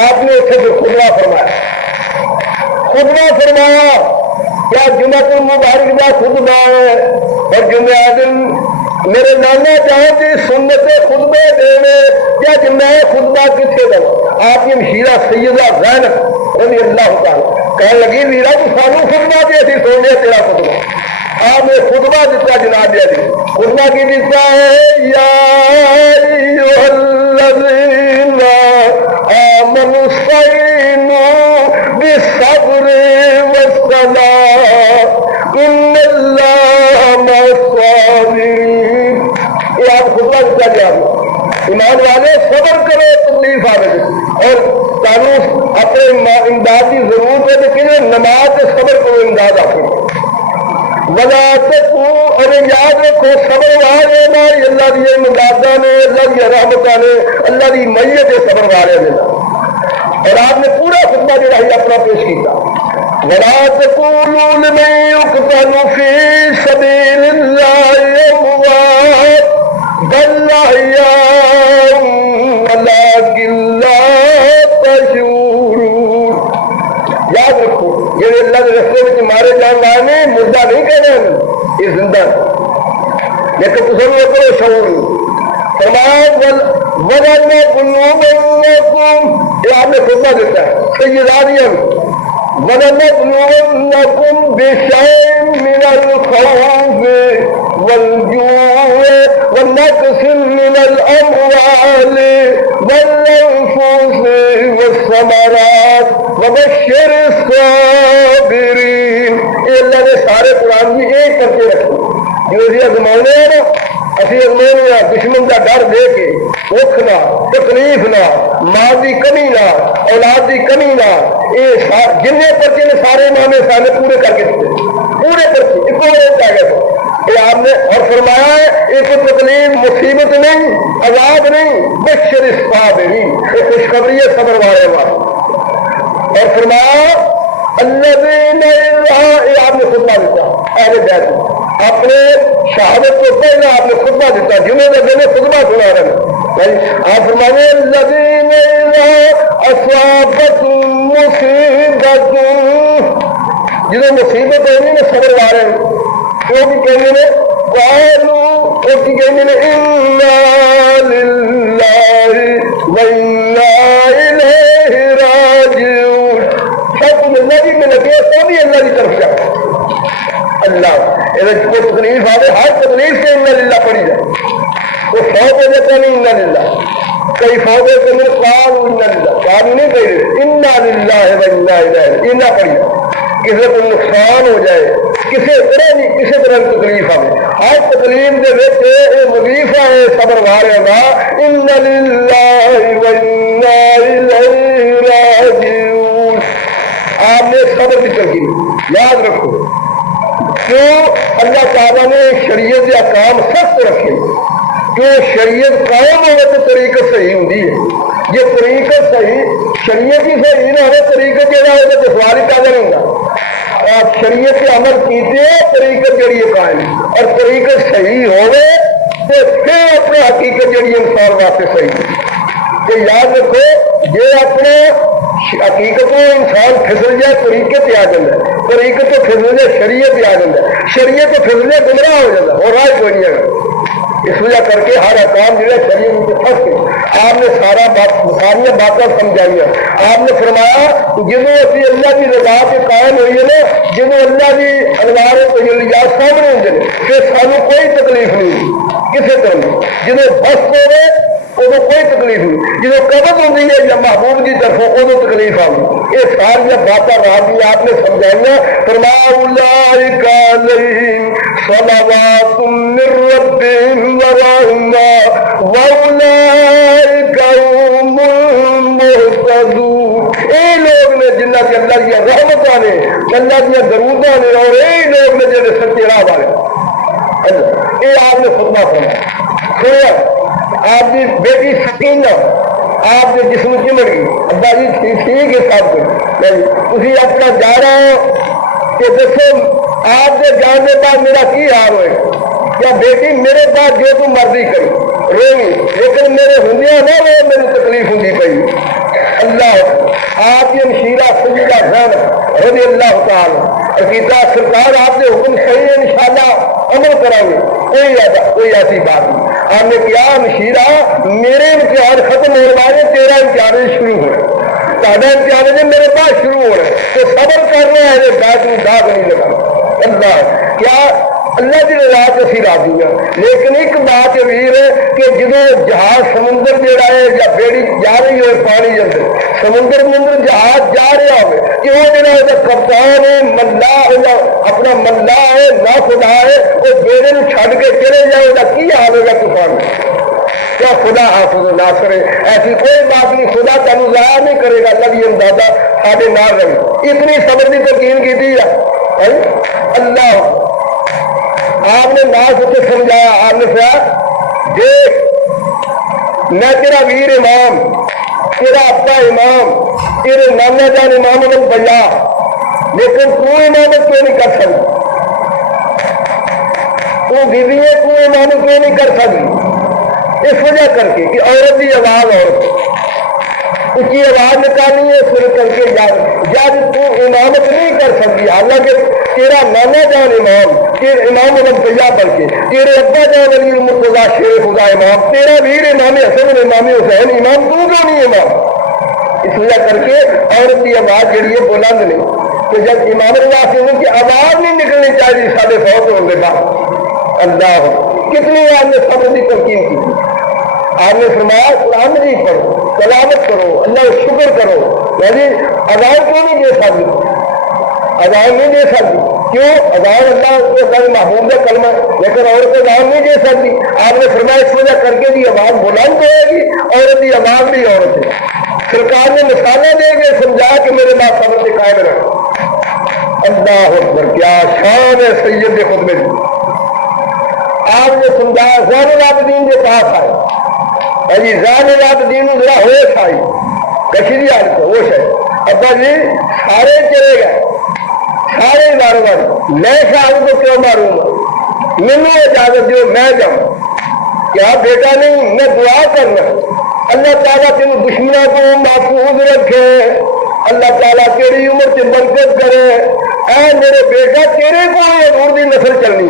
آپ نے اسے پھر خطبہ فرمایا کیا جمعۃ المبارک کا خطبہ ہے اور جمعہ دن میرے نانا چاہتے جی سنت خطبے دینے کیا کہ میں خطبہ کتنے دوں آپ کی مشیرہ سیدہ زینب رضی اللہ تعالیٰ کہنے لگی ویرا تو سانو خطبہ دے سی سونے تیرا خطبہ آپ نے خطبہ دیتا جناب دیا جی خطبہ کی دیتا ہے یا ایھا الذین آمنوا استعینوا بالصبر والصلاۃ ان اللہ مع الصابرین یہ آپ خطبہ دیتا جا ایمان والے صبر کرو تکلیف آنے اور تعلق اپنے امداد کی ضرورت ہے لیکن نماز سے صبر کرو امداد آپ کو اور یاد رکھو صبر والے نا اللہ کی امدادہ نے اللہ کی رحمتہ نے اللہ کی میت ہے صبر والے نے اور آپ نے پورا خطبہ جو ہے اپنا پیش کیا ولا تقولوا لمن يقتل في سبيل الله اموات بل احياء ولكن لا تشعرون یاد رکھو یہ اللہ کے رستے میں مارے جان والے مردہ نہیں کہنا یہ زندہ لیکن تصور کرو شعور فرمایا وَلَنَبْلُوَنَّكُمْ یہ آپ نے خطبہ دیتا ہے سیدانیہ وَلَنَبْلُوَنَّكُمْ بِشَيْءٍ مِّنَ الْخَوْفِ وَالْجُوعِ وَنَقْصٍ مِّنَ الْأَمْوَالِ وَالْأَنفُسِ وَالثَّمَرَاتِ وَبَشِّرِ الصَّابِرِينَ یہ اللہ نے سارے قرآن کی ایک کر کے رکھے جو اسی ازمانے ہیں نا اسی ازمانے دشمن کا ڈر دے کے دکھ نہ تکلیف نہ ماں کی کمی نہ اولاد کی کمی نہ یہ جن پرچے نے سارے مانے سارے پورے کر کے دیتے پورے پرچے ایک یہ آپ نے اور فرمایا ہے ایک تکلیف مصیبت نہیں عذاب نہیں بشر الصابرین ایک خوشخبری ہے صبر والے والے اور فرمایا الذین یہ آپ نے خطبہ دیتا اہل بیت اپنے شہادت کو پہلے آپ نے خطبہ دیتا جنہوں نے خطبہ سنا رہے آپ فرمائے الذین اصابتہم مصیبت جنہیں مصیبت ہوئی نے صبر والے وہ بھی کہنے نے قالوا وہ بھی کہنے نے انا للہ وانا الیہ راجعون سب اللہ کی میں لگے تو بھی اللہ کی طرف جا اللہ کوئی تکلیف آئے ہر تکلیف سے انا للہ پڑی جائے وہ فوت ہو جاتا نہیں انا للہ کئی فوت ہے کہ میں قالوا انا للہ قالوا نہیں کہہ رہے انا للہ وانا الیہ انا پڑی جائے کسی کو نقصان ہو جائے کسی طرح نہیں کسی طرح تکلیف آئے ہر تکلیف دے وچ یہ وظیفہ ہے صبر والے کا ان للہ وانا الیہ راجعون آپ نے صبر کی ترکیب یاد رکھو کیوں اللہ تعالیٰ نے شریعت کے احکام سخت رکھے کہ شریعت قائم ہوگا تو طریقت صحیح ہوتی ہے یہ طریقت صحیح شریعت ہی صحیح نہ ہو طریقت جو ہے تو سوال ہی پیدا نہیں ہوگا آپ شریعت کے عمل کیجیے طریقت جڑی ہے قائم اور طریقت صحیح ہوئے تو پھر اپنے حقیقت جڑی انسان واسطے صحیح کہ یاد رکھو یہ اپنے حقیقت میں انسان پھسل جائے طریقے پہ آ جاتا ہے طریقے تو پھسل جائے شریعت پہ آ جاتا ہے شریعت تو پھسل جائے گمراہ ہو جاتا ہے اور رائے کوئی نہیں ہے اس وجہ کر کے ہر احکام جو ہے شریعت میں پھنس گئے آپ نے ساری باتیں سمجھائی ہیں آپ نے فرمایا جنہوں اسی اللہ کی رضا کے قائم ہوئی ہے نا جنہوں اللہ کی انوار تجلیات سامنے ہوتے ہیں پھر سانو کوئی تکلیف نہیں کسی طرح جنہیں بس ہوئے ادو کوئی تکلیف نہیں جدو قبض ہوتی ہے یا محبوب کی طرفوں ادو تکلیف آئی یہ ساری باتیں رات کی آپ نے سمجھائیاں فرمایا اولئک علیہم صلوات من ربہم ورحمہ واولئک هم المہتدون اے لوگ نے جنہ کی اللہ کی رحمتاں نے اللہ کی دروداں نے اور اے لوگ نے جنہیں سچے راہ والے یہ آپ نے خطبہ فرمایا آپ کی بیٹی سکینہ آپ کے جسم چمڑ گئی ابا جی ٹھیک ہے صاحب تھی اپنا جا رہا ہو کہ دسو آپ کے جان کے بعد میرا کی حال ہوئے کیا بیٹی میرے بعد جو تم مرضی کری روی لیکن میرے ہندیاں نہ وہ میری تکلیف ہوں پی اللہ آپ یہ مشیرہ سیدہ زینب رضی اللہ تعالی عقیدہ سرکار آپ نے حکم صحیح ہے انشاءاللہ عمل کریں گے، کوئی ایسی بات نہیں۔ آپ نے کیا مشیرہ میرے امتحان ختم ہونے والے، تیرا امتحان شروع ہو رہا ہے، تازہ امتحان ہے میرے پاس شروع ہو رہے ہیں، تو صبر کرنا ہے، داغ نہیں لگا۔ اللہ کیا اللہ کی رضا سے اسی راضی ہے، لیکن ایک بات ویر ہے کہ جدو جہاز سمندر جڑا ہے یا بیڑی جا رہی ہو پانی اندر سمندر کے اندر جہاز جا رہا ہو کہ وہ جڑا کپتان ہے ملا ہے اپنا ملا ہے نہ خدا ہے، وہ بیڑے میں چھڈ کے چلے جائے وہ کی حال ہوگا طوفان کیا خدا حافظ و ناصر ہے؟ ایسی کوئی بات نہیں، خدا تینوں ضائع نہیں کرے گا، اللہ کی اندازہ ساڈے نال رہے، اتنی صبر کی تلقین کی تھی اللہ آپ نے ناس اسے سمجھایا، آپ نے کہا دیکھ میں تیرا ویر امام، تیرا ابا امام، تیرے نانا جان امام بن بجا، لیکن تو امامت کیوں نہیں کر سکتی؟ تو بیوی ہے، تو امامت کیوں نہیں کر سکتی؟ اس وجہ کر کے کہ عورت کی آواز اس کی آواز نکالنی ہے سر کر کے جب تو امامت نہیں کر سکتی، حالانکہ تیرا نانا جان امام، تیرے امام بن بجا بن کے، تیرے ابا جان علی المرتضیٰ شیر خدا امام، تیرا ویر امام حسن امام حسین امام، تو کیوں نہیں امام؟ اس وجہ کر کے عورت کی آواز جڑی ہے بلند نہیں، تو جب امام اللہ سے ان کی آواز نہیں نکلنی چاہیے سارے فوت ہونے کے بعد اللہ کتنی آپ نے صبر کی تلقین کی، آپ نے فرمایا قرآن مجید پڑھو، تلاوت کرو، اللہ کا شکر کرو، یعنی اذان کیوں نہیں دے سکتی؟ اذان نہیں دے سکتی کیوں؟ اذان اللہ کے محبوب کا کلمہ، لیکن عورت اذان نہیں دے سکتی۔ آپ نے فرمایا اس وجہ کر کے بھی آواز بلند ہوئے گی، عورت کی آواز بھی عورت ہے۔ سرکار نے مثالیں دے کے سمجھا کہ میرے بات صبر سے قائم رکھو۔ اللہ اکبر، کیا شان ہے سید خطبے کی۔ آپ نے سمجھایا زین العابدین کے پاس آئے جی، زین العابدین ذرا ہوش آئی کشیدی حالت ہوش ہے، ابا جی سارے چلے گئے، سارے مارو مارو، میں شاہد کو کیوں ماروں گا؟ مینو اجازت دیو میں جاؤں۔ کیا بیٹا نہیں، میں دعا کرنا اللہ تعالیٰ تین دشمنوں کو محفوظ رکھے، اللہ تعالیٰ تیری عمر سے برکت کرے، اے میرے بیٹا تیرے کو حضور دی نسل چلنی،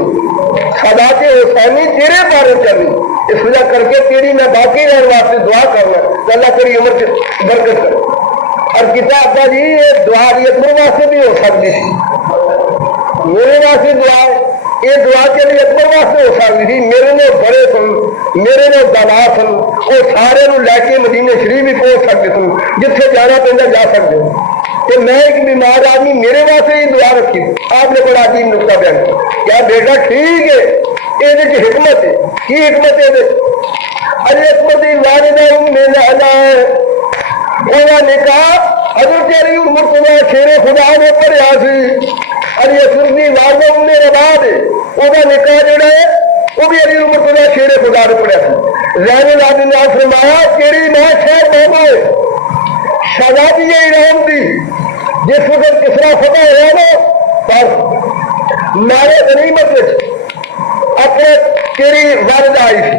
سادات حسینی تیرے بارے چلنی، اس وجہ کر کے تیری میں باقی رہنے واسطے دعا کرنا کہ اللہ تیری عمر سے برکت کرے۔ اور کتاب کا جی یہ دعا یہ اکبر واسطے بھی ہو سکتی تھی، میرے واسطے دعا ہے، یہ دعا کے لیے اکبر واسطے ہو سکتی تھی، میرے نے بڑے سن، میرے نے دانا سن، وہ سارے نو لے کے مدینے شریف بھی پہنچ سکتے سن، جتنے جانا پہنتا جا سکتے کہ میں ایک بیمار آدمی میرے واسطے ہی دعا رکھی۔ آپ نے بڑا عجیب نقطہ بیان کیا، کیا بیٹا ٹھیک ہے، یہ حکمت ہے، کی حکمت ہے؟ حکمت والدہ میں نے کہا حضرت علی المرتضیٰ شیر خدا نے پڑھیا سی، علی اصغر دی والدہ نے روا دے وہ نکاح جڑا ہے وہ بھی علی المرتضیٰ شیر خدا نے پڑھیا سی۔ زین العابدین نے فرمایا تیری ماں شاید مامو شہزادی ایران دی، جس وقت کسرا فتح ہوا نا پر مارے غنیمت اپنے تیری والدہ آئی تھی،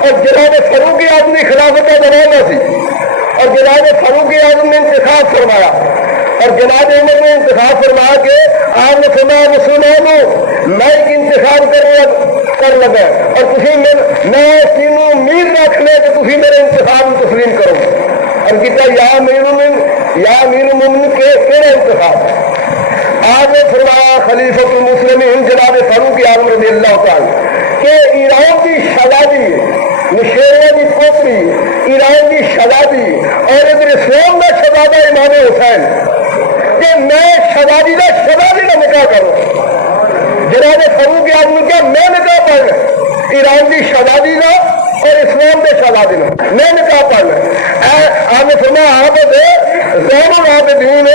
اور جناب فاروق اعظم کی خلافت کا زمانہ سی، اور جناب فاروق اعظم نے انتخاب فرمایا، اور جناب عمر نے انتخاب فرمایا کہ آپ نے فرمایا مسلمانوں میں ایک انتخاب کر لگا، اور تھی میں تینوں امید رکھ لے کہ تھی میرے انتخاب میں تسلیم کرو۔ اور کہتا یا امیر المومنین کیڑا انتخاب؟ آپ نے فرمایا خلیفۃ المسلمین جناب فاروق اعظم رضی اللہ تعالی کہ ایران کی شہزادی مشیرہ کی پوتری، ایران کی شہزادی اور ادھر اسلام کا شہزادہ امام حسین کہ میں شہزادی کا نکاح کروں۔ جناب فاروق اعظم کیا میں نکاح پڑھنا ایران کی شہزادی کا اور اسلام کے شہزادی کا میں نکاح پڑھنا؟ آپ نے فرمایا آپ زین العابدین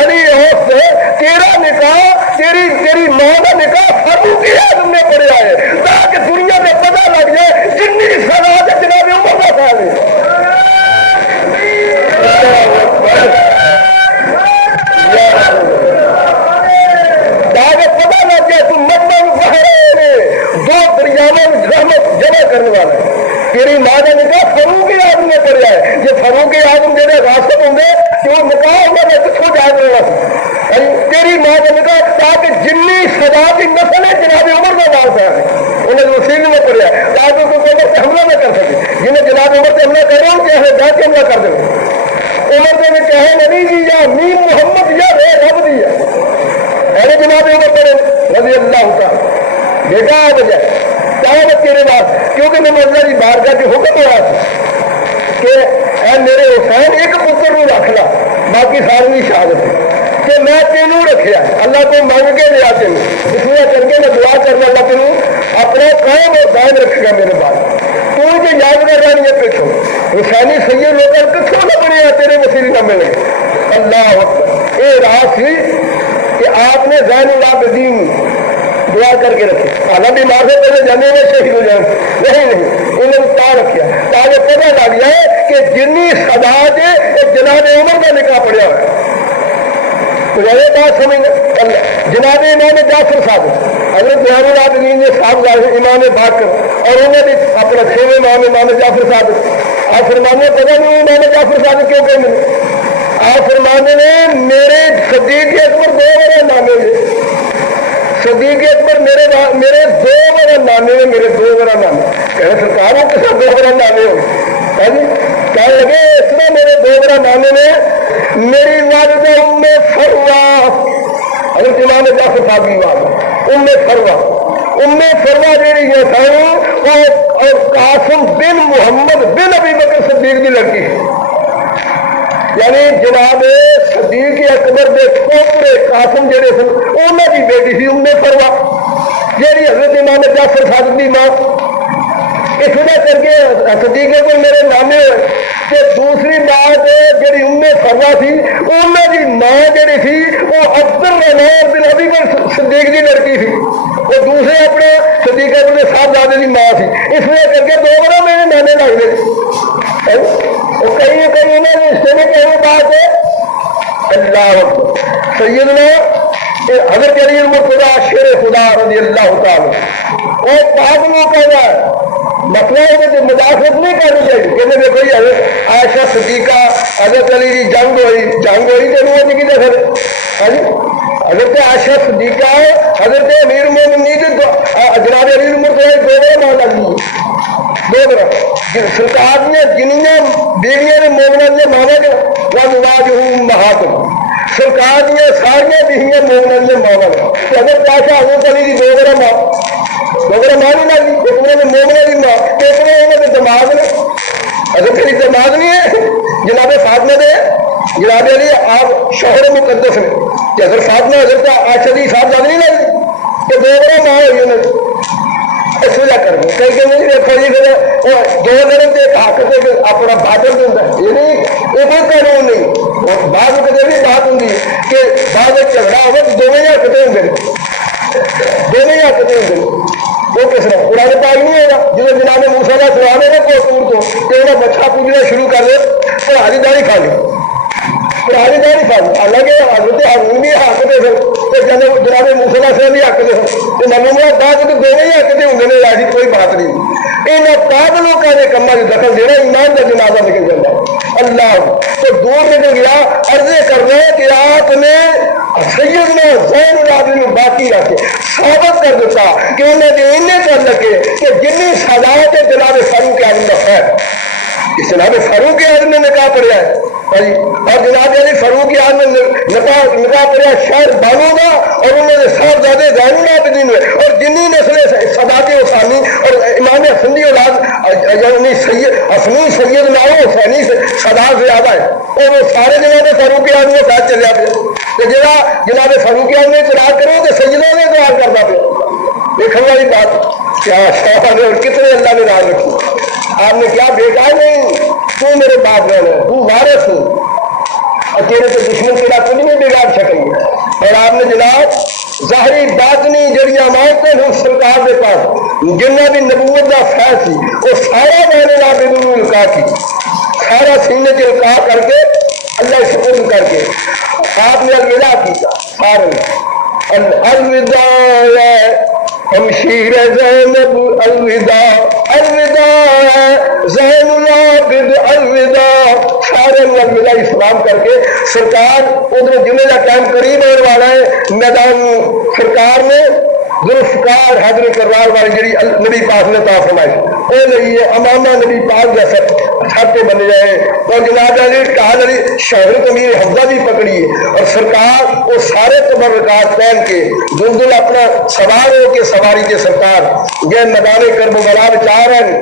علی سے تیرا نکاح تیری ماں کا نکاح فاروق اعظم نے پڑھا ہے تاکہ دنیا میں پتہ لگ جائے جتنی سزا ہے جناب عمر کا خیال ہے۔ تاکہ پتہ لگ جائے تم مطلب دو دریاؤں میں رحمت جمع کرنے والا ہے۔ تیری ماں کا نکاح فاروق اعظم نے پڑھا ہے، یہ فاروق اعظم جڑے راسب ہوں گے وہ نکاح ہوگا میں کتوں جائز ہونا تیری ماں کا نکاح تاکہ جنی سزا کی نسل ہے جناب عمر کا نام پہ ہے انہیں وسیل میں پڑیا تاکہ کوئی عمر سے حملہ نہ کر سکے جنہیں جناب عمر سے حملہ کر رہا ہوں چاہے جا کے حملہ کر دیں عمر سے چاہے نبی دی یا میم محمد یا رب دی ہے جناب عمر کرے رضی اللہ تعالیٰ بیٹا آ بجائے کیا بچے نے بات کیونکہ میں اللہ کی بارگاہ کے حکم ہوا تھا کہ اے میرے حسین ایک پتر کو رکھ لا باقی ساری شہادت ہے کہ میں تینوں رکھیا اللہ کو مانگ کے لیا تینوں اس لیے کر کے میں دعا کرنا اللہ تینوں اپنا قائم اور دائم رکھے گا میرے بعد تو جو یاد کر رہا نہیں پیچھو حسینی سید ہو کر کتوں نہ بنے تیرے وسیلے نہ ملے اللہ اکبر یہ راہ سی کہ آپ نے زین العابدین دعا کر کے رکھے حالانکہ بیمار سے پہلے جانے میں شہید ہو جائیں نہیں انہوں نے تا رکھا تاکہ پتہ لگ جائے کہ جنی سزا سے جناب عمر کا نکاح پڑیا ہوا ہے تو یہ بات سمجھنا جناب امام جعفر صاحب حضرت زین العابدین نے صاحب امام باقر اور انہوں نے اپنا چھویں امام جعفر صاحب آپ فرمانے پتہ نہیں امام جعفر صاحب کیوں کہ آپ فرمانے نے میرے صدیق اکبر 2 بڑے نامے ہیں صدیق اکبر میرے 2 بڑے نامے ہیں میرے 2 بڑا نامے کہنے سرکار وہ کسا 2 بڑا نامے ہو کہنے لگے اس میں میرے 2 بڑا نامے میں میری والدہ ام فروا حضرت امام جعفر صاحب کی بات ام فروا دے رہی ہے اور قاسم بن محمد بن ابی بکر صدیق کی لڑکی ہے یعنی جناب صدیق اکبر کے پوترے قاسم جڑے سن انہوں کی بیٹی سی ام فروا جیڑی حضرت امام جعفر صادق کی ماں اس وجہ کر کے صدیق اکبر میرے نامے ہوئے کہ دوسری بات جیڑی ام فروا سی انہوں کی ماں جیڑی سی وہ عبد الرحمن بن ابی بکر صدیق کی لڑکی سی وہ دوسرے اپنے صدیق اکبر کے صاحبزادے کی ماں سی اس وجہ کر کے 2 بڑا میرے نانے لگ گئے کئی انہوں نے رشتے میں کہنے بات ہے اللہ سیدنا حضرت علی المرتضیٰ شیر خدا رضی اللہ تعالیٰ وہ پاک میں کہنا ہے مسئلہ ہے کہ مداخلت نہیں کرنی چاہیے کہنے دیکھو یہ عائشہ صدیقہ حضرت علی کی جنگ ہوئی کہ وہ نہیں دکھا حضرت عائشہ صدیقہ حضرت امیر مومنین جناب علی المرتضیٰ 2 بڑے مان لگی سرکار نے جنیاں بیویاں نے مومنہ نے مانا کہ وَنُوَاجُهُمْ مَحَاتُمْ سرکار دیا ساریا بیویاں مومنہ نے مانا کہ اگر پاشا حضرت علی کی 2 بڑا ماں 2 بڑا ماں نہیں لگی اتنے میں مومنہ کی ماں اتنے انہوں نے دماغ نے حضرت علی دماغ نہیں ہے جناب فاطمہ دے جناب علی آپ شوہر مقدس نے کہ اگر فاطمہ حضرت عائشہ دی صاحب زیادہ نہیں لگی کہ 2 بڑا ماں ہوئی انہوں نے اس وجہ کر دیں کئی کہ نہیں دیکھو یہ 2 لڑن کے حق سے اپنا بادل دیتا ہے یہ نہیں یہ کوئی قانون نہیں بعض کدے بھی بات ہوں کہ بعض جھگڑا ہوگا تو دونوں ہی حقتے ہوں وہ کس طرح قرآن پاک نہیں ہوگا جسے جناب موسیٰ کا سوال ہے کو ٹور کو کہ انہیں بچہ پوجنا شروع کر دے پڑھاری داری کھا لی حالانکہ حضرت ہارون بھی حق دے سن جناب موسیٰ کا سوال بھی حق دے سن تو نمونہ بات تو دونوں ہی حقتے ہوں گے ایسی کوئی بات نہیں ان پاگلوں کا یہ کما جو دخل دینا ایمان کا جنازہ نکل جاتا ہے اللہ تو دور نکل گیا عرضے کر رہے کہ آپ نے سیدنا زین العابدین میں باقی رکھے ثابت کر دیتا کہ انہیں نے انہیں کر لگے کہ جنی سزائے تھے جناب فاروق اعظم کا خیر اس جناب فاروق اعظم نے نکاح پڑیا ہے اور جناب علی فاروق اعظم نے نکاح پڑیا شہر بانو کا اور انہوں نے صاحبزادے زین العابدین ہوئے اور جنی نسل صداقت حسانی اور امام حسنی اولاد یعنی حسنی سید ناؤ حسینی صدا سے زیادہ ہے اور وہ سارے جناب فاروق اعظم کے ساتھ چلے پہ کہ جہاں جناب فاروق اعظم نے اعتراض کرو تو سیدوں نے اعتراض کرنا پہ دیکھنے والی بات کیا شاہ نے اور کتنے اللہ نے راز رکھی آپ نے کیا بیٹا نہیں تو میرے باپ رہنا تو وارث ہوں اکیلے سے دشمن تیرا کچھ نہیں بگاڑ سکیں گے اور آپ نے جناب ظاہری باطنی جڑیاں مانگتے ہیں سرکار کے پاس جنہ بھی نبوت کا فیض تھی وہ سارا میں نے نابد القاع کی سارا سینے کے القاع کر کے اللہ سپرد کر کے آپ نے الوداع کیا سارے الوداع شمشیر زینب الوداع الوداع زین العابد الوداع سارے الوداع اسلام کر کے سرکار ادھر جمعے کا ٹائم قریب ہونے والا ہے میدان سرکار نے ذوالفقار حضرت کرار والی جڑی نبی پاک نے عطا فرمائی وہ لئی ہے امامہ نبی پاک جیسا چھاتے بن جائے اور جناب علی کہا علی شہرت امیر حمزہ بھی پکڑی ہے اور سرکار وہ سارے تبرکات پہن کے دلدل اپنا سوار ہو کے سواری کے سرکار یہ میدان کربلا بچا رہے ہیں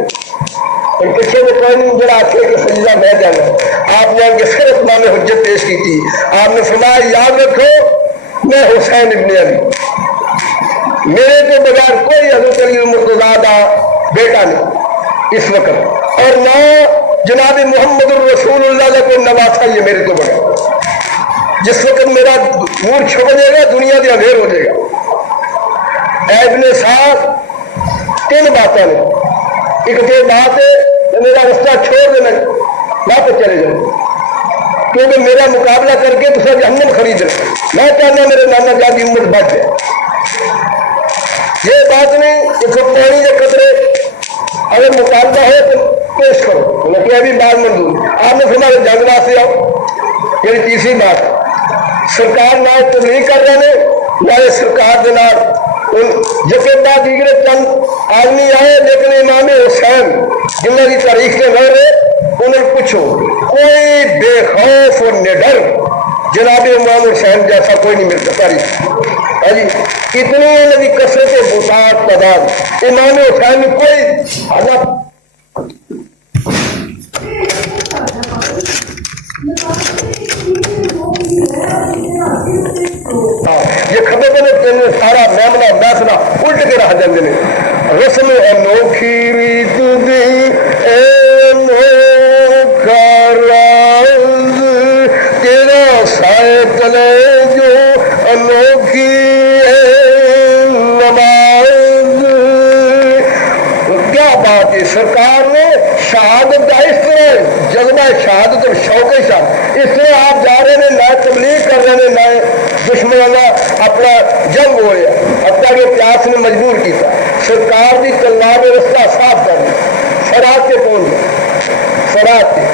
اور پیچھے میں کوئی نہیں جڑا آتے کہ سجدہ میں جانا آپ نے ان کے صرف اتمام حجت پیش کی تھی آپ نے فرمایا یاد رکھو میں حسین ابن علی میرے کے بغیر کوئی حضرت علی المرتضیٰ بیٹا نہیں اس وقت اور نہ جناب محمد الرسول اللہ کا کوئی نواسا یہ میرے تو بغیر جس وقت میرا نور چھپ جائے گا دنیا کی اندھیر ہو جائے گا اے ابن صاحب تین باتیں نے ایک تو بات ہے کہ میرا رستہ چھوڑ دینا واپس چلے جاؤ کیونکہ میرا مقابلہ کر کے تو سب جہنم خرید رہے میں چاہنا میرے نانا جا کی امت بچ جائے یہ بات نہیں کہ پانی کے قطرے اگر مقابلہ ہے تو پیش کرو کہ ابھی بات منظور آپ نے فرمایا جنگ واسطے آؤ یہ تیسری بات سرکار نہ تبلیغ کر رہے ہیں نہ سرکار کے نام جسے بعد دیگر چند آدمی آئے لیکن امام حسین جنہوں کی تاریخ کے رہ رہے انہیں پوچھو کوئی بے خوف اور نڈر جناب امام حسین جیسا کوئی نہیں ملتا تاریخ جی اتنی انہوں کی کثرت بوتات تعداد امام حسین میں کوئی حالت یہ خبر بنے سارا معاملہ فیصلہ الٹ کے رہ جاتے ہیں رسم انوکھی ریت دی انوکھا راز تیرا سائے تلے جو انوکھی نماز کیا بات ہے سرکار نے شہادت کا اس طرح جذبہ شہادت اور شوق شہادت اس طرح آپ جا رہے ہیں نہ تبلیغ کر رہے ہیں نہ دشمنوں کا اپنا جنگ ہو رہا حتیٰ کہ پیاس نے مجبور کیا سرکار کی تلوار رستہ صاف کر دیا فرات کے پہنچ گئے فرات کے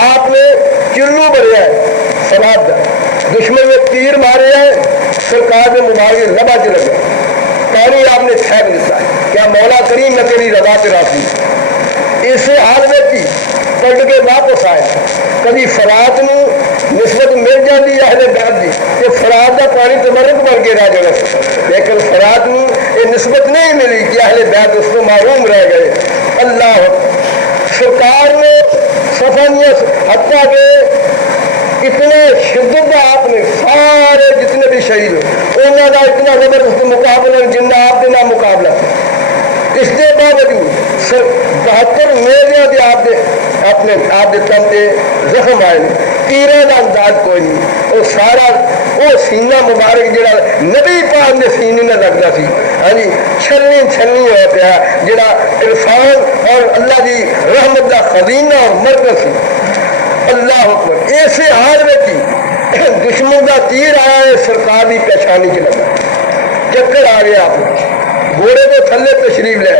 آپ نے چلو بھریا ہے فرات کا دشمن نے تیر مارے ہیں سرکار نے مبارک ربا چ لگا پانی آپ نے پھینک دیتا ہے کیا مولا کریم نہ تیری ربا پہ راضی اسے حال میں کی پلٹ کے واپس آئے کبھی فرات میں نسبت مل جاتی ہے اہل بیت دی کہ فرات کا پانی تبرک بن کے رہ جائے لیکن فرات میں یہ نسبت نہیں ملی کہ اہل بیت اس کو معروم رہ گئے اللہ سرکار نے صفانیت حتیٰ کہ اتنے شدت آپ نے سارے جتنے بھی شہید انہوں کا اتنا زبردست مقابلہ جن آپ کے نہ مقابلہ اس کے باوجود 72 میلیاں کے آپ کے تن کے زخم آئے تیرے کا انداز کوئی نہیں وہ سارا وہ سینہ مبارک جڑا نبی پاک کے سینے نہ لگتا سی ہاں جی چھلنی ہو پیا جڑا عرفان اور اللہ کی رحمت کا خزینہ اور مرکز سی اللہ اکبر ایسے حال میں کی دشمن کا تیر آیا ہے سرکار کی پہچانی چ لگا چکر آ گیا آپ گھوڑے کو تھلے تشریف لے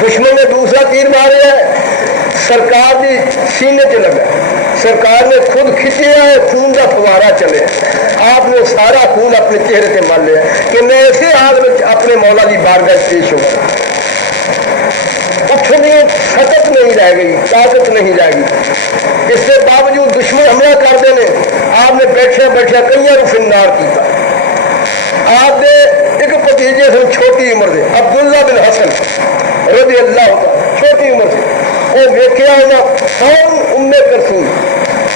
دشمن نے دوسرا تیر مارا ہے سرکار کی سینے چ لگا سرکار نے خود کھچیا ہے خون کا فوارا چلے آپ نے سارا خون اپنے چہرے سے مار لیا کہ میں ایسے حال میں اپنے مولا کی بارگاہ پیش ہوں اٹھنے سکت نہیں رہ گئی طاقت نہیں رہ گئی اس کے باوجود دشمن حملہ کر دینے آپ نے بیٹھے کئی فنار کیا آپ نے ایک بھتیجے سے چھوٹی عمر سے عبداللہ بن حسن رضی اللہ عنہ چھوٹی عمر سے وہ دیکھا ہونا کون ام کلثوم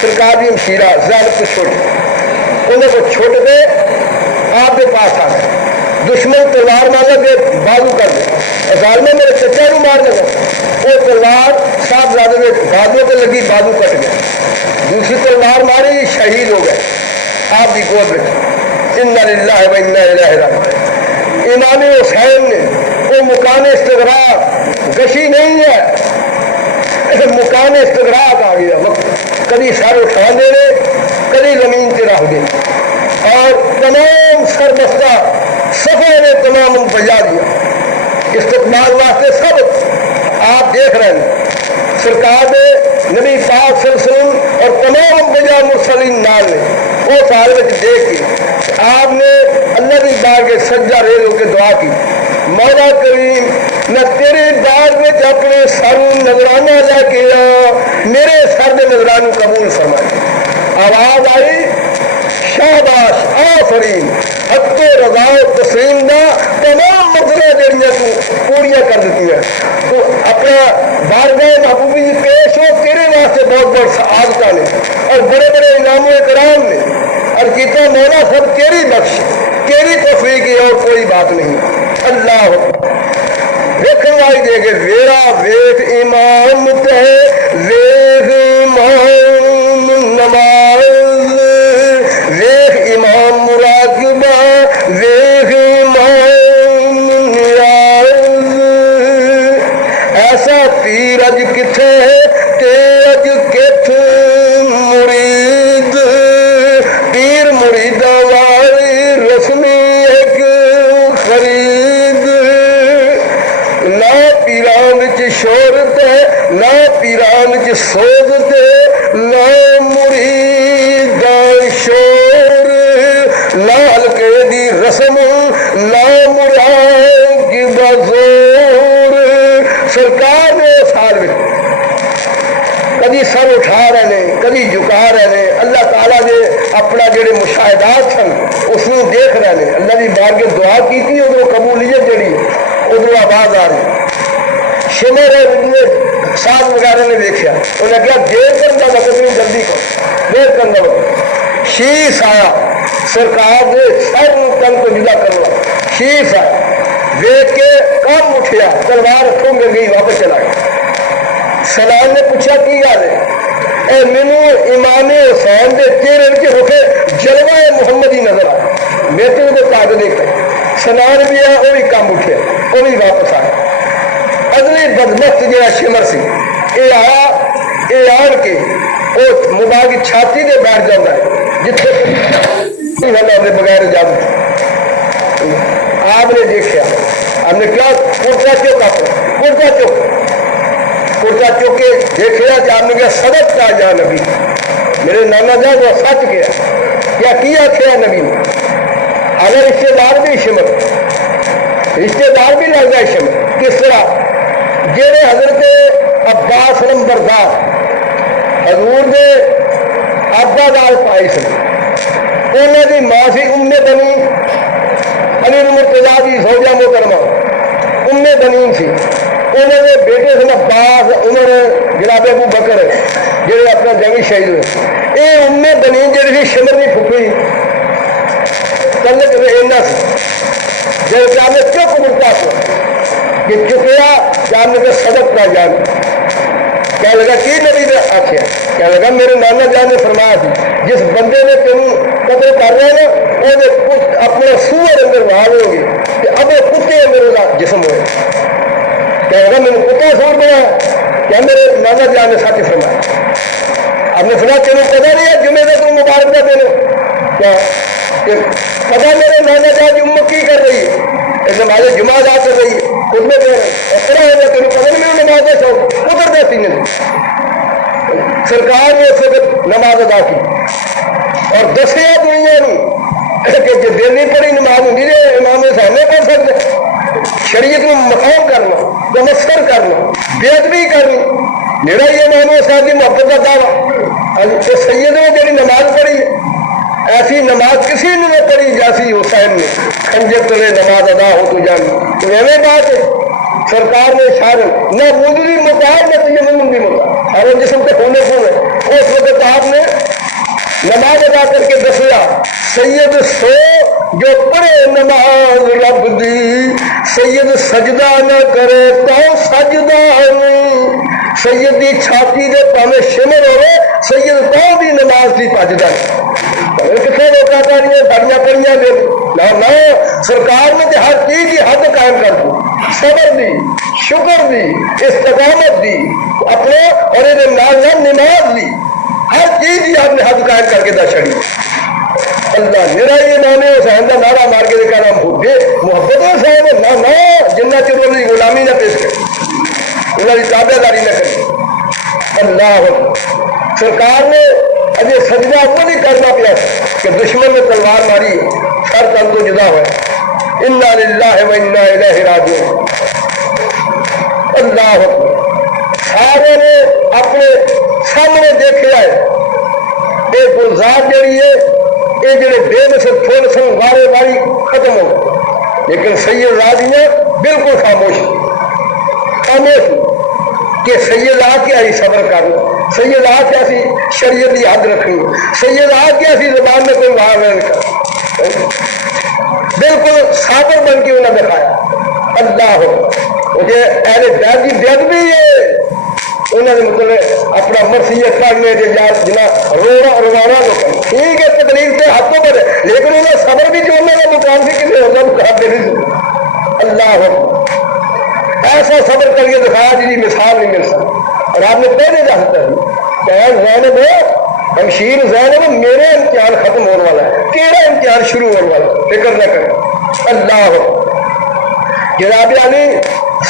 سرکار کی ہمشیرہ زیادہ تو چھوٹی انہیں کو چھوٹ دے آپ کے پاس آ گئے دشمن تلوار مارنے کے بازو کر دے ظالم میں میرے چچا کو مار لگا وہ تلوار صاحب زیادہ کے بازو پہ لگی بازو کٹ گیا دوسری تلوار ماری شہید ہو گئے آپ کی گود رکھی انا للہ و انا الیہ راجعون امام حسین نے وہ مکان استغراق گشی نہیں ہے ایسے مکان استغراق آ گیا وقت کبھی سر اٹھا دینے کبھی زمین سے رکھ دینے اور تمام سربستہ صفحے میں تمام بجا دیا استقبال واسطے سب آپ دیکھ رہے ہیں سرکار نے نبی پاک صلی اللہ علیہ وسلم اور تمام بجا مرسلین نال نے وہ سال میں دیکھ کے آپ نے اللہ کی بار کے سجا ریل ہو کے دعا کی مولا کریم نہ تیرے بار میں اپنے سر نظرانہ لے کے میرے سر کے نظرانوں قبول فرمائے آواز آئی شاباش آفرین حق رضا تسلیم دا تمام مسئلہ جڑیاں تو پوریاں کر دیتی ہے تو اپنا بارگاہ محبوبی جی پیش ہو تیرے واسطے بہت بہت سعادتیں نے اور بڑے بڑے انعام و اکرام نے اور کہتا مولا سب تیری بخش تیری توفیق ہے اور کوئی بات نہیں اللہ دیکھنے والی دے کے ویرا ویخ امام تے ویخ امام نماز ویخ امام مراقبہ ویخ امام نیاز ایسا پیر اج کتھے تے اج کت مرید پیر مریدہ والی رسمی ایک خرید نہ پیران وچ شہرت ہے نہ پیران وچ سوزت ہے نہ مریدہ شور نہ حلقے دی رسم نہ مراد کی بزور سرکار نے سال میں کبھی سر اٹھا رہے ہیں کبھی جھکا رہے ہیں اللہ تعالیٰ نے اپنا جڑے مشاہدات سن اس کو دیکھ رہے ہیں اللہ کی بار کے دعا کی تھی ادھر قبولیت جڑی ادھر آواز آ رہی شمر ساتھ وغیرہ نے دیکھا انہیں کہا دیر کرنا وقت نہیں جلدی کرو دیر کرنا وقت شیش آیا سرکار نے سر تن کو جدا کرنا شیش آیا دیکھ کے کم اٹھیا تلوار رکھوں گے گئی واپس چلا گیا سلام نے پوچھا کی گل ہے اے مینو امام حسین دے چہرے وچ رکھے جلوہ محمدی نظر آیا میرے کو کاغذ دیکھ سلام بھی آیا وہ بھی کم اٹھیا وہ بھی واپس آیا اگلی بدبخت جہاں شمر سی یہ آیا یہ آن کے وہ مباح کی چھاتی دے بیٹھ جاتا ہے جتنے بغیر اجازت آپ نے دیکھا آپ نے کیا کرتا چوک آپ کرتا چوک کرتا چوک کے دیکھا کہ آپ نے کیا سبق کا جا نبی میرے نانا جان وہ سچ گیا کیا آخیا نبی نے اگر رشتے دار بھی شمر رشتے دار بھی لگ جائے شمر کس طرح جہے حضرت عباس نمبردار حضور نے آبا دال پائی سن انہوں کی ماں سی بنی علی المرتضیٰ کی زوجہ محترمہ بنی سی انہوں نے بیٹے سن عباس عمر جناب ابو بکر جہے اپنا جنگی شہید ہوئے یہ بنی جہی شمر کی پھپھی تلک اینا سی جب نے چپ مرتا کہ چکیا جاننے کا سبق کا جان کیا لگا کی نبی نے آخیا کیا لگا میرے نانا جان نے فرمایا تھی جس بندے نے تینوں قتل کر رہے ہیں نا وہ اپنے سور اندر بھاگ ہو گئے کہ اب وہ کتے میرے جسم ہوئے کیا لگا میرے کتا سور بنایا کیا میرے نانا جان نے ساتھ فرمایا آپ نے فرمایا تینوں پتا نہیں ہے جمعے کا تم مبارک نہ دینے کیا پتا میرے نانا جان کی امت کی کر رہی ہے ایسے مارے جمعہ ادا کر رہی ہے خود میں ایسا ہو جائے تین پتہ نہیں میرے نماز ایسا ادھر دیتی نہیں سرکار نے اس وقت نماز ادا کی اور دسیا دنیا کہ جو دل نہیں پڑی نماز ہوں امام حسین نہیں پڑھ سکتے شریعت میں مقام کرنا تمسکر کرنا بے ادبی کرنی میرا یہ امام حسین کی محبت کا دعویٰ سید نے جڑی نماز پڑھی ہے ایسی نماز کسی نے نہ پڑھی جیسی حسین نے خنجر تلے نماز ادا ہو تو جان تو ایویں بات ہے سرکار نے اشارہ نہ وضو بھی متعارف نہ تیمم بھی متعارف ہر جسم کے ہونے کو ہے اس وقت آپ نے نماز ادا کر کے دسیا سید سو جو پڑھے نماز رب دی سید سجدہ نہ کرے تو سجدہ نہیں سید دی چھاتی دے پاوے شمر ہوئے سید تو بھی نماز دی پجدا کتنے روکا رہی ہے سڑیاں پڑیاں دے نہ سرکار نے ہر چیز کی حد قائم کر دی صبر دی شکر دی استقامت دی اپنے اور نماز دی ہر چیز کی آپ نے حد قائم کر کے دس چڑی اللہ میرا یہ امام حسین کا نعرہ مار کے کہنا بھوکے محبت حسین نہ نہ جنہ چر انہوں کی غلامی نہ پیش کرے انہوں کی تابع داری نہ کرے اللہ سرکار نے اجے سجدہ اپنا نہیں کرنا پیا کہ دشمن نے تلوار ماری سر تن تو جدا ہوا انا للہ و انا الیہ راجعون اللہ سارے نے اپنے سامنے دیکھا ہے یہ گلزار جڑی ہے یہ جڑے بے مثل پھول سن وارے واری ختم ہو گئے لیکن سید راضیاں بالکل خاموش کہ سید آ کے اسی صبر کرنا سید آ کے اسی شریعت کی حد رکھنی سید آ کے اسی زبان میں کوئی وار نہیں کرنا بالکل صابر بن کے انہیں دکھایا اللہ ہو مجھے اہل بیت کی بیت بھی ہے انہوں نے مطلب اپنا مرثیت کرنے کے جنا رونا لوگ ٹھیک ہے تکلیف سے ہاتھوں پر ہے لیکن انہیں صبر بھی جو انہوں نے مقام سے کسی ہوتا مقابلے نہیں اللہ ہو ایسا صبر کر کے دکھایا جی مثال نہیں مل سکتی اور آپ نے پہلے جانتا ہے زینب ہمشیر زینب میرے امتحان ختم ہونے والا ہے تیرا امتحان شروع ہونے والا فکر نہ کرے اللہ ہو جناب علی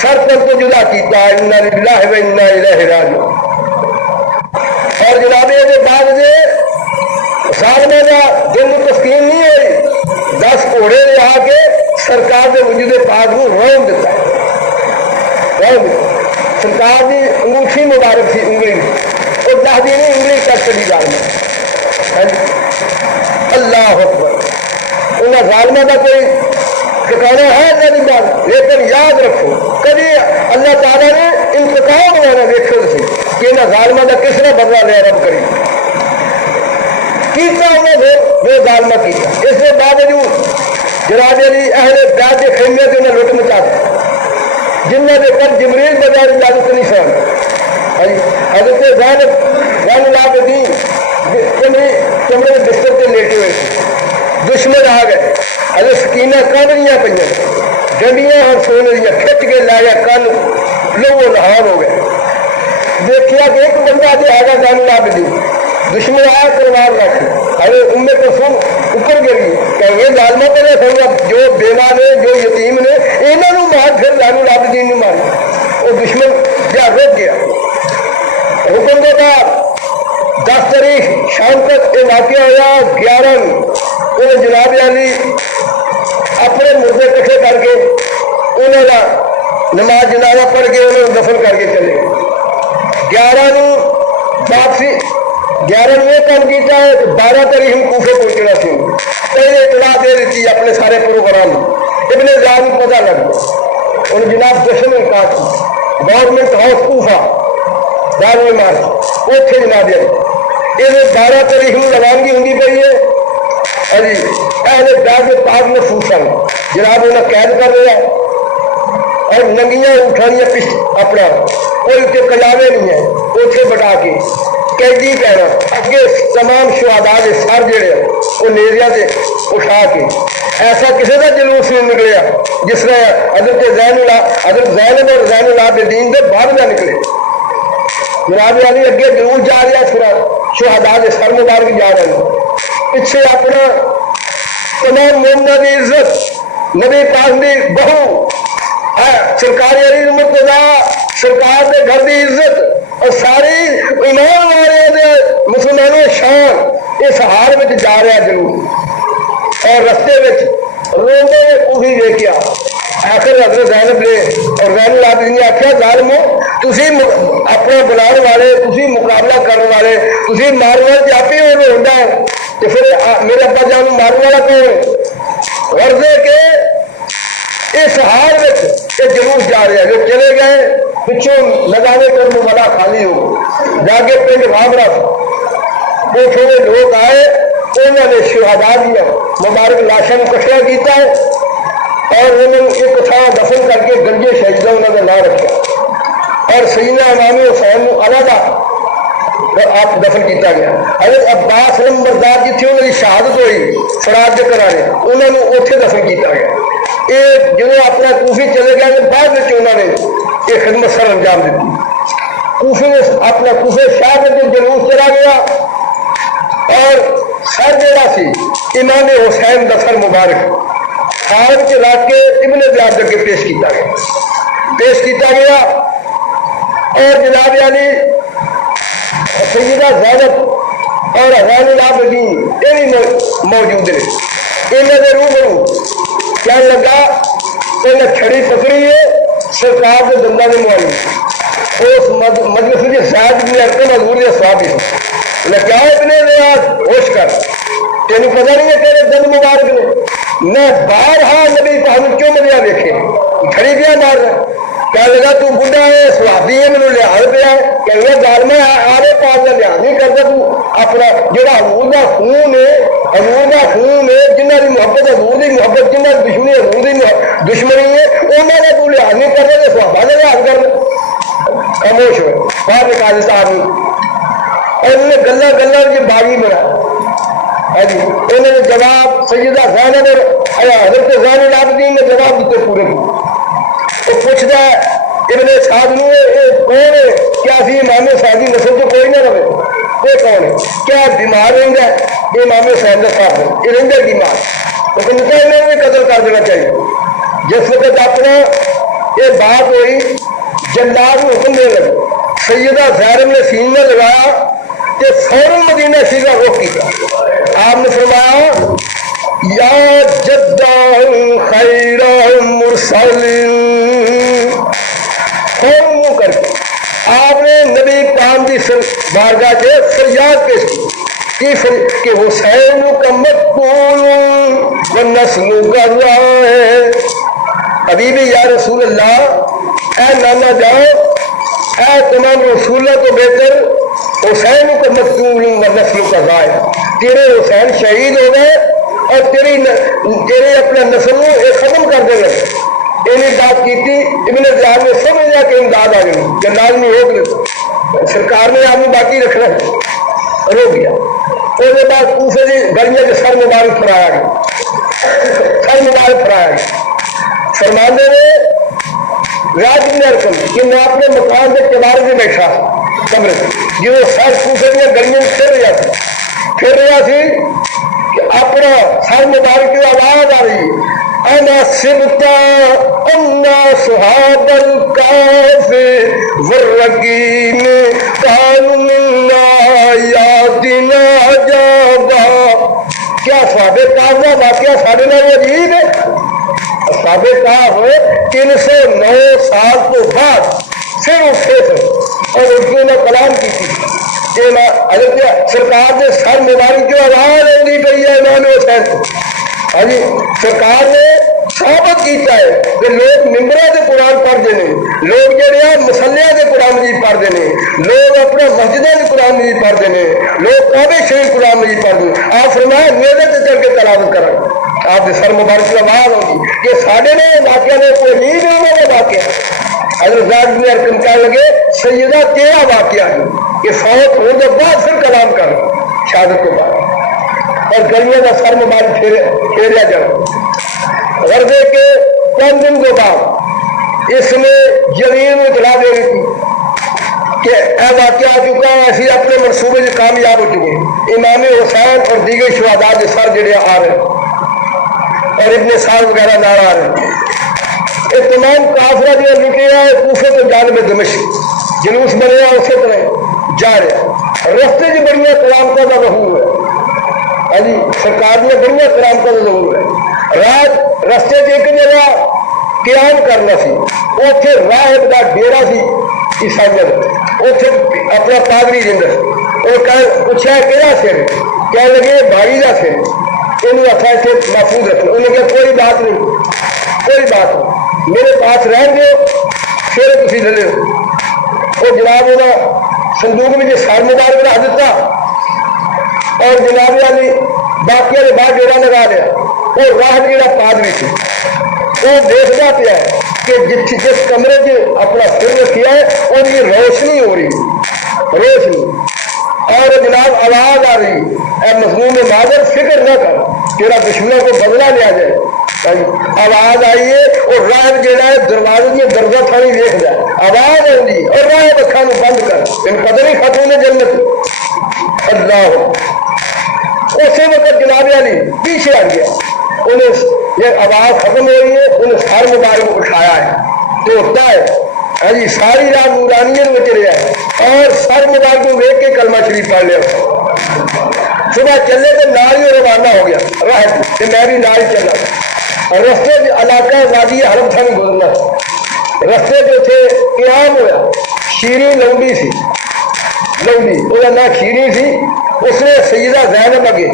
سر پر تو جدا کیتا انا للہ و انا الیہ راجعون اور جناب کے بعد ظالمے کا دل کو تسکین نہیں ہوئی 10 گھوڑے نے آ کے سرکار کے وجود پاک کو روم دیتا سرکار کی انگوٹھی مبارک سی انگلی اور 10 دن انگلی کٹ کری ظالمہ اللہ اکبر انہیں ظالمہ کا کوئی ٹھکانا ہے نہیں بات لیکن یاد رکھو کبھی اللہ تعالیٰ نے انتقام بنانا دیکھو سی کہ انہیں ظالمہ کا کس نے بدلا لیا رب کری کیتا انہیں وہ ظالمہ کیتا اس کے باوجود جناب علی اہل بیت کے خیمے سے انہیں لٹ مچا دیا جنہیں دے کر جبریل بغیر اجازت نہیں سن حضرت زین العابدین چمڑے کے بستر سے لیٹے ہوئے تھے دشمن آ گئے حضرت سکینہ کانڈیاں پہ ڈنڈیاں اور سونے دیا کھچ کے لایا کن لو نہار ہو گئے دیکھا کہ ایک بندہ جو آگا زین العابدین دشمن آیا تلوار رکھی حضرت ام کلثوم اوپر گری کہ یہ ظالمہ پہ نہ سنگا جو بیوہ نے جو یتیم نے انہوں نے مار پھر زین العابدین نے ماری وہ دشمن جا رک گیا حکم دیتا 10 تاریخ شام تک یہ واقعہ ہوا 11 انہیں جناب علی اپنے مردے کٹھے کر کے انہوں نے نماز جنازہ پڑھ کے انہوں دفن کر کے چلے گئے 11 واپسی 11 نے یہ کام کیتا ہے 12 تاریخ ہم کوفے پہنچنا سی پہلے اطلاع دے دیتی اپنے سارے پروگرام ابن زیاد کو پتہ لگ گیا انہوں جناب جشن میں کہا تھا گورنمنٹ ہاؤس کوفہ دار میں مار اتنے جناب یہ 12 تاریخ میں روانگی ہوں پی ہے اور اہل بیت کے پاک محفوظ سن جناب انہیں قید کر لیا اور ننگیاں اٹھانیاں اپنا کوئی اتنے کجاوے نہیں ہے اتنے بٹا کے قیدی کہنا اگے تمام شہداء کے سر جڑے وہ نیزیاں سے اٹھا کے ایسا کسی کا جلوس نہیں نکلیا جس طرح حضرت زینب اور زین العابدین کے بعد نہ نکلے جناب علی اگے جلوس جا رہا پھر شہداء کے سر مبارک جا رہے ہیں پیچھے اپنا تمام مومنہ کی عزت نبی پاک کی بہو سرکار علی مرتضیٰ سرکار کے گھر کی عزت اور ساری ایمان والے مسلمانوں شان اس حال میں جا رہا جلوس اور رستے میں لوگوں نے کوفی دیکھا آخر حضرت زینب نے اور زین العابدین نے آخیا ظالمو تسی اپنا بلانے والے تسی مقابلہ کرنے والے تسی مارنے والے جاپی ہوئے ہوتا ہے تو پھر میرے ابا جان مارنے والا کون غرضے کے اس حال میں جلوس جا رہے ہیں جو چلے گئے پچھوں لگانے کر والا خالی ہو جا کے پنڈ بھابرا وہ تھوڑے لوگ آئے انہوں نے شہدا دیا مبارک لاشوں کو کٹھا کیتا ہے اور انہوں نے ایک تھا دفن کر کے گنجے شہیدہ انہوں نے لا رکھا اور سیدنا امام حسین علیحدہ آپ دفن کیتا گیا حضرت عباس نمبردار جتنے انہوں کی شہادت ہوئی سراج کے کرانے انہوں نے اتنے دفن کیتا گیا یہ جنہوں اپنا کوفی چلے گئے بعد میں انہوں نے یہ خدمت سر انجام دیتی کوفی نے اپنا کوفے شاہ کے جلوس چلا گیا اور سر جڑا سی امام حسین دا سر مبارک ہاتھ چ رکھ کے ابن زیاد کے پیش کیتا گیا اور جناب یعنی سیدہ زینب اور حسین العابدین یہ بھی موجود نے. انہوں نے روبرو کیا لگا انہیں چھڑی پکڑی ہے سرکار کے دندہ نے موائی اس مجلس کی شاید بھی ارکن حضور یا صحابی انہیں کیا اتنے ہوش کر تینوں پتہ نہیں ہے تیرے دن مبارک نے میں بارہا نبی پاک کیوں ملیا دیکھے چھڑی پیا مار رہا کیا لگا تو بڈھا ہے صحابی ہے مجھے لحاظ پہ ہے کہ یہ گال میں آرے پاک کا لحاظ نہیں کرتا تو اپنا جڑا حضور کا خون ہے جنہ کی محبت حضور کی محبت جنہ کی دشمنی حضور کی دشمنی ہے انہوں نے تو لحاظ نہیں کرتا تو صحابہ کا لحاظ کرنا خاموش ہوئے باہر نکال دیتا آدمی اور انہوں نے گلا یہ باغی بنا انہوں نے جواب سیدہ زینب حضرت زین العابدین نے جواب دیتے پورے وہ پوچھتا ہے ابن سعد نو کون ہے کیا سی امام سعدی نسل تو کوئی نہ رہے یہ کون ہے کیا بیمار رہتا ہے امام سعد صاحب یہ رہتا ہے بیمار لیکن انہوں نے قدر کر دینا چاہیے. جس وقت اپنا یہ بات ہوئی جلاد حکم دے لگے سیدہ زینب نے سینہ لگایا کہ فوراً مدینہ شریف رخ کیا. آپ نے فرمایا یا جدہ خیر مرسلین فوراً کر کے آپ نے نبی پاک کی بارگاہ سے فریاد پیش کی کہ حسین کا مقبول و نسل کا ہے حبیب یا رسول اللہ اے نانا جاؤ اے تمام رسولوں کو بہتر حسین کا مقبول و نسل کا ضائع تیرے حسین شہید ہو گئے اور تیرے اپنے نسل کو ختم کر دے گئے. انہیں بات کی تھی ابن زیاد نے سمجھ لیا کہ امداد آ گئی کہ لازمی ہو گئے سرکار نے آدمی باقی رکھنا ہے رو گیا. اس کے بعد دوسرے گلیاں کے سر مبارک پھرایا گیا فرماندے نے راج نے ارکم کہ میں اپنے مکان کے کنارے سے بیٹھا کمرے سے جب سر دوسرے دیا گلیاں پھر رہا سی کہ اپنا سر مبارک کی آواز آ رہی ہے انا سبتا انا صحاب الکاف والرقیم قالوا منا یادنا جابا. کیا صحاب کاف کا واقعہ سارے نال عجیب ہے. صحاب کاف 309 سال تو بعد پھر اٹھے تھے اور اردو نے کلام کی تھی کہ حضرت سرکار کے سر مبارک کی آواز آتی پی ہے امام حسین کو. ہاں جی سرکار نے ثابت کیتا ہے کہ لوگ ممبروں سے قرآن پڑھتے ہیں لوگ جہاں مسلیاں سے قرآن مجید پڑھتے ہیں لوگ اپنے مسجدیں سے قرآن مجید پڑھتے ہیں لوگ کعبے شریف قرآن مجید پڑھتے ہیں. آپ فرمایا میرے سے چل کے تلاوت کریں آپ کے سر مبارک کی آواز ہوگی کہ ساڑھے نے واقعہ نے کوئی نہیں ہوگا وہ واقعہ. حضرت زاد نے ارکم کہنے لگے سیدہ تیرا واقعہ ہے کہ فوت ہونے کے بعد پھر کلام کر شہادت کے بعد اور گلیاں کا سر مبارک پھیریا جانا. غرضے کے چند دن کے بعد اس نے زمین میں اطلاع دے رہی تھی کہ اے واقعہ آ چکا ہے ایسی اپنے منصوبے سے کامیاب ہو چکے ہیں. امام حسین اور دیگر شہداء کے سر جڑے آ رہے ہیں اور ابن سال وغیرہ نہ آ رہے ہیں. یہ تمام کافرہ جو لٹے ہیں کوفے تو جانب دمشق جلوس بنے ہیں اسی طرح جا رہے رستے سے بڑی کرامتوں کا ظہور ہے. ہاں جی سرکار نے بڑی کرامتوں کا ظہور ہے. رات رستے سے ایک جگہ قیام کرنا سی اتنے راہب کا ڈیرا سی عیسائیت اتنے اپنا پادری جنگ وہ پوچھا کہڑا سر کہنے لگے بھائی کا سر یہ اچھا اتنے محفوظ رکھنا. انہوں نے کہا کوئی بات نہیں میرے پاس رہ گئے پھر تھی لے لو. وہ جناب انہیں صندوق میں سر مبارک رکھ دیتا اور جناب والی باقی کے بعد ڈیرا لگا لیا. وہ راہ جہاں پادری سی وہ دیکھتا پیا ہے کہ جس کمرے سے اپنا سر رکھا ہے ان کی روشنی ہو رہی روشنی اور جناب آواز آ رہی اے مضمون مادر فکر نہ کر تیرا دشمنوں کو بدلا لیا جائے. آواز آئی ہے اور راہ جہاں ہے دروازے کی درجہ تھانی دیکھ جائے آواز آئی اور راہ اکھاں بند کر ان قدر ہی خاتون جنت اللہ. اس علی پیچھے ہٹ گیا. انہیں یہ آواز ختم ہو رہی ہے, انہیں سر مبارک اٹھایا ہے تو ہوتا ہے ہاں جی ساری رات نورانیت میں چلے آئے اور سر مبارک کو دیکھ کے کلمہ شریف پڑھ لیا. صبح چلے تو نال ہی روانہ ہو گیا راہ کہ میں بھی نال چلا. رستے علاقہ وادی حرم تھا نہیں گزرنا. رستے جو تھے قیام ہوا, شیریں لونڈی سی, لونڈی وہ نہ شیریں سی, اس نے سیدہ زینب اگے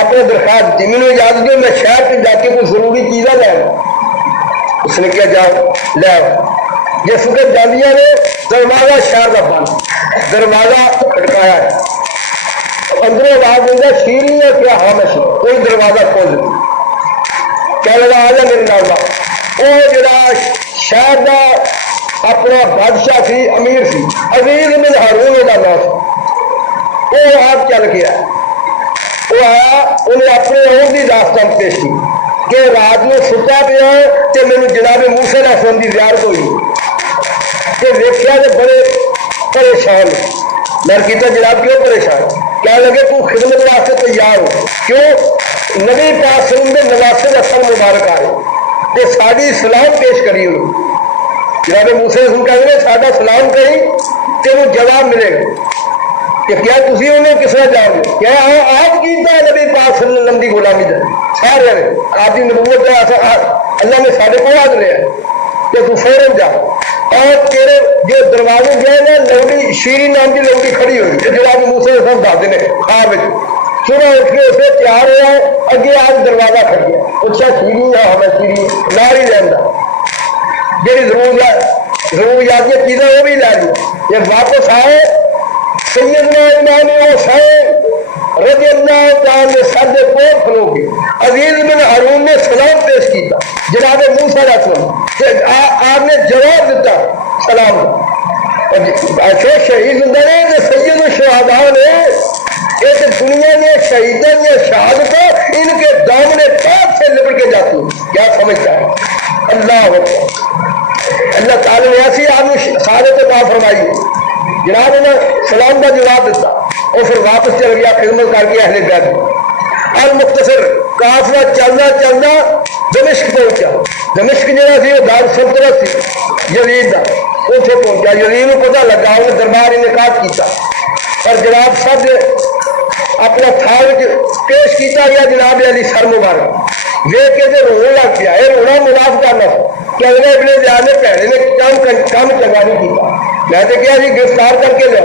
اپنے درخواست دی مجھے اجازت دو میں شہر سے جا کے کوئی ضروری چیزیں لے آؤں. اس نے کیا جاؤ لے آؤ. جس وقت جانیا نے دروازہ شہر کا بند, دروازہ کھٹکایا ہے, اندروں آواز دیں گا شیریں ہے کیا؟ ہاں میں شیر. کوئی دروازہ کھول دیا, کیا لگا آ جا میرے نال. وہ جڑا شہر کا اپنا بادشاہ سی, امیر سی, عزیز بن ہارون کا نام سی, وہ آپ چل کے آیا. وہ آیا, انہیں اپنے اور بھی داستان پیش کی کہ رات میں ستا پیا تو میرے جناب موسیٰ علیہ السلام کی زیارت ہوئی کہ دیکھا تو بڑے پریشان. میں کہتا جناب کیوں پریشان؟ کیا لگے تو خدمت واسطے تیار ہو. کیوں؟ نبی پاک صلی اللہ علیہ وسلم نے نواسے اثر مبارک آئے کہ ساری سلام پیش کری انہوں. جناب موسیٰ علیہ السلام کہتے ہیں ساڈا سلام کہیں تینوں جواب ملے گا کہ کیا تسی انہیں کس طرح جاؤ گے؟ کیا آپ کیتا ہے نبی پاک صلی اللہ علیہ وسلم کی غلامی دے سارے نے آپ کی نبوت ہے اللہ نے سارے کو یاد لیا کہ تو فوراً جا. اور تیرے جو دروازے گئے نا لوڈی شیریں نام کی لوڈی کھڑی ہوئی کہ جناب موسیٰ علیہ السلام دس دن خواب میں صبح اٹھ کے اسے تیار ہوا ہے, اگے آج دروازہ کھڑ گیا. اچھا شیریں ہے ہمیں شیریں نال ہی رہتا جی ضروریات کی چیزیں وہ بھی لے لی. یہ واپس آئے سیدنا امام حسین رضی اللہ تعالی سر دے کول کھلو کے عزیز بن ہارون نے سلام پیش کیتا جناب موسیٰ علیہ السلام. آپ نے جواب دیتا سلام کا. اچھا شہید ہوں نے سید الشہداء نے ایک دنیا میں شہیدوں نے شہادت ان کے دامن پاک سے لپٹ کے جاتی ہے. کیا سمجھتا ہے؟ اللہ اللہ تعالی نے ایسی آپ نے سعادت عطا فرمائی. جناب نے سلام کا جواب دیتا اور پھر واپس چل گیا خدمت کر کے اہل بیت. اور مختصر قافلہ چلنا چلنا دمشق پہنچا. دمشق جہاں سی وہ دار سلطنت سی یزید کا, اتنے پہنچا. یزید کو پتہ لگا, انہیں دربار انعقاد کیتا اور جناب سب اپنا تھال پیش کیتا گیا. جناب علی سر مبارک دیکھ کے رونے لگ گیا. یہ رونا منافقہ نہ کہ اگلے ابن زیاد نے پہلے نے کام چنگا نہیں کیتا. میں تو کیا جی گرفتار کر کے لیا.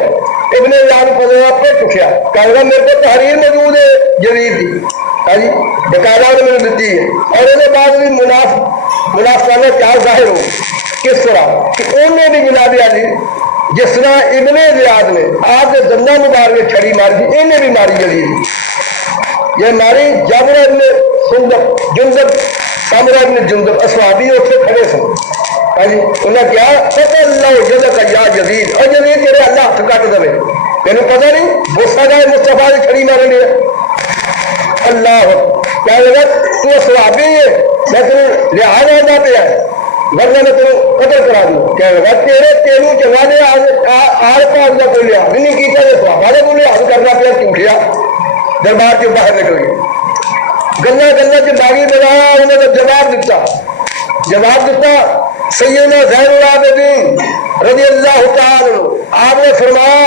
ابن زیاد پتہ پہ پوچھا کہ میرے کو تحریر موجود ہے جدید کی, ہاں جی بقاعدہ نے مجھے دیتی ہے. اور اس کے بعد بھی منافقانہ پیار ظاہر ہو کس طرح کہ انہیں بھی جناب علی جس طرح ابن زیاد نے آپ کے زندہ مبارک میں چھڑی مار دی, انہیں بھی ماری جدید. یہ ماری جابر ابن جندب سامرا ابن جندب اصحابی اتنے کھڑے سن. ہاں جی انہیں کیا پتہ اللہ جزاک یا یزید, اور یزید تیرے اللہ ہاتھ کٹ دے تینوں پتہ نہیں غصہ جائے مصطفیٰ نے چھڑی مار لیا. اللہ کیا لگا تو صحابی ہے میں تمہیں لحاظ آدھا پہ ہے ورنہ میں تمہیں قتل کرا دوں. کیا لگا تینوں چنگا نے آر پاس کا کوئی لحاظ نہیں کیتا, صحابہ نے کوئی لحاظ کرنا پیا چوٹیا دربار کے باہر نکل گئے. گلا گلا کے باغی بنایا, انہوں نے جواب دیتا سیدنا زین العابدین رضی اللہ تعالی آپ نے فرمایا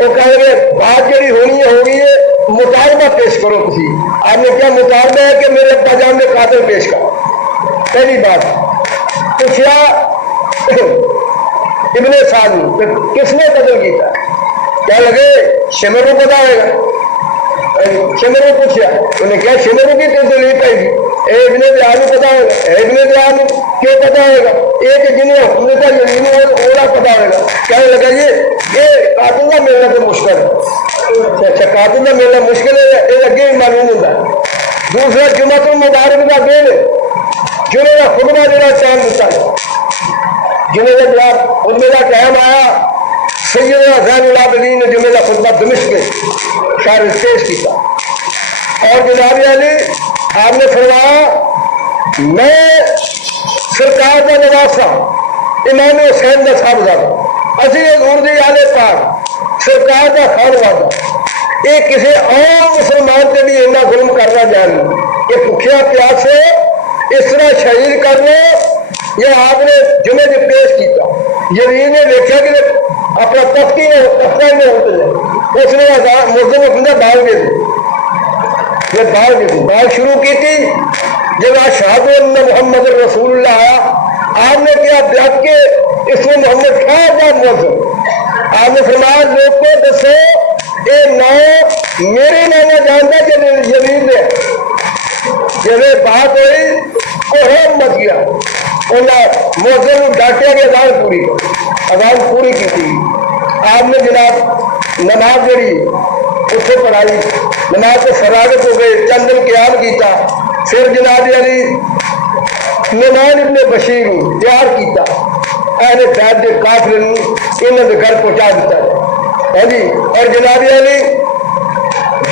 وہ کہہ رہے بات جڑی ہونی ہے ہوگی ہے, مطالبہ پیش کرو. کسی آپ نے کیا مطالبہ ہے کہ میرے ابا جان نے قاتل پیش کر. پہلی بات پوچھا ابن سعد کس نے قتل کیا؟ کیا لگے شمر کو پتا ہوئے گا. شمر کو پوچھا انہیں کیا شمر کی تدلیل پائے گی. ابن زیاد کو پتا ہوئے گا. ابن زیاد کیوں پتا ہوئے گا؟ ایک جنہیں حکومت یمین اولا پتا ہوئے گا. کہنے لگا یہ قاتل کا ملنا تو مشکل ہے. اچھا قاتل کا ملنا مشکل ہے, یہ اگے ہی معلوم ہوتا ہے. دوسرا جمعۃ المبارک کا دن جمعے کا خطبہ دینا چاند دیتا ہے. جمعے کا جواب خطبے کا قیام آیا, سیدنا زین العابدین نے جمعے کا خطبہ دمشق میں شہر پیش کیا. اور جناب علی آپ نے فرمایا میں سرکار کا نواسا امام حسین کا صاحبزادہ اسی حضور دی آل پاک سرکار کا خان وادہ یہ کسی عام مسلمان سے بھی اتنا ظلم کرنا جان کہ بھوکھیا پیاسے اس طرح شہید کرنا. یہ آپ نے جمعے سے پیش کیا یزید نے دیکھا کہ اپنا تختی میں تختہ میں ہوتے جائے اس نے مسلم بندہ باہر دے دی یہ باہر دے دی بات شروع کی تھی. جب شہاد محمد رسول اللہ آیا آپ نے کیا بیعت کے اس میں محمد کھا موسم آپ نے فرمایا لوگ کو دسو یہ نام میرے نام جانتا کہ یزید نے جب بات ہوئی کوہم مچ گیا موسم ڈاکٹر کی اذان پوری کی تھی. آپ نے جناب نماز جڑی اس سے پڑھائی نماز سے فراغت ہو گئے چند دن قیام کیتا پھر جناب علی نعمان ابن بشیر تیار کیتا اہل بیت کے قافلے انہوں نے گھر پہنچا دیتا ہے جی. اور جناب علی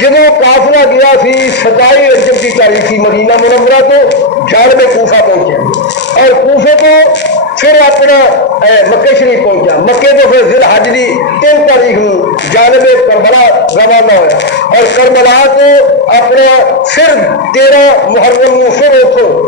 جدو قافلہ گیا سی 27 رجب کی تاریخ تھی مدینہ منورہ تو جانب کوفہ پہنچا اور کوفے کو پھر اپنا مکہ شریف پہنچا مکے کو پھر ذی الحج کی 3 تاریخ کو جانب کربلا روانہ ہوا اور کربلا کو اپنا پھر 13 محرم کو پھر اتوں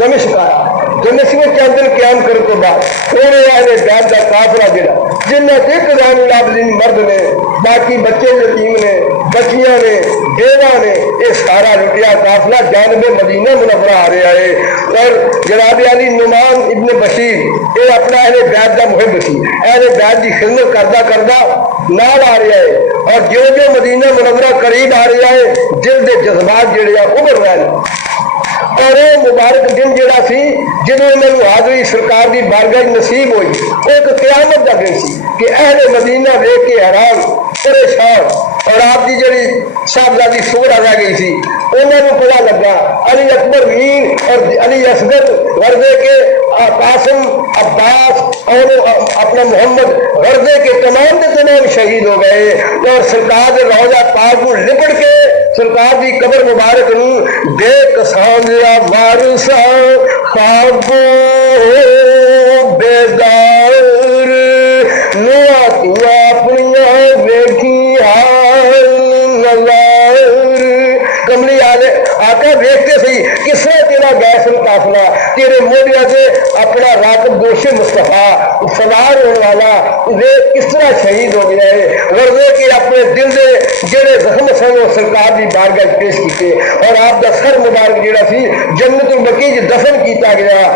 دمشق آیا. دمشق میں چند دن قیام کرنے کے بعد تھوڑے اہل بیت کا قافلہ جڑا جن میں ایک زان العابدین مرد نے باقی بچے یتیم نے بچیاں نے بیوہ نے یہ سارا لٹیا قافلہ جانب مدینہ منورہ آ رہا ہے. اور جناب علی نعمان ابن بشیر یہ اپنا اہل بیت کا محب سی اہل بیت کی خدمت کردہ نال آ رہا ہے اور جو جو مدینہ منورہ قریب آ رہا ہے دل کے جذبات جڑے ابھر رہے ہیں. اور یہ مبارک دن جڑا سی جدو انہوں حاضری سرکار کی بارگاہ نصیب ہوئی وہ ایک قیامت کا دن سی کہ اہل مدینہ دیکھ کے حیران پریشان اور آپ کی جڑی صاحبزادی سورا رہ گئی سی انہوں نے پتا لگا علی اکبر مین اور علی اصغر غرضے کے قاسم عباس اور اپنا محمد غرضے کے تمام کے تمام شہید ہو گئے اور سرکار کے روضہ پاک کو لپٹ کے سرکار کی قبر مبارک نو بے کسان دیا وارسا خواب بیدار نو آتیاں اپنیاں ویکھی حال نظر کملی آقا دیکھتے سی کس نے تیرا گیسن قافلہ تیرے موڈیا سے اپنا راکب گوش مصطفیٰ سوار ہونے والا دیکھ کس طرح شہید ہو گیا ہے. غرضے کے اپنے دل دے جڑے زخم سن وہ سرکار کی بارگاہ پیش کیتے اور آپ کا سر مبارک جڑا سی جنت البقیع دفن کیتا گیا.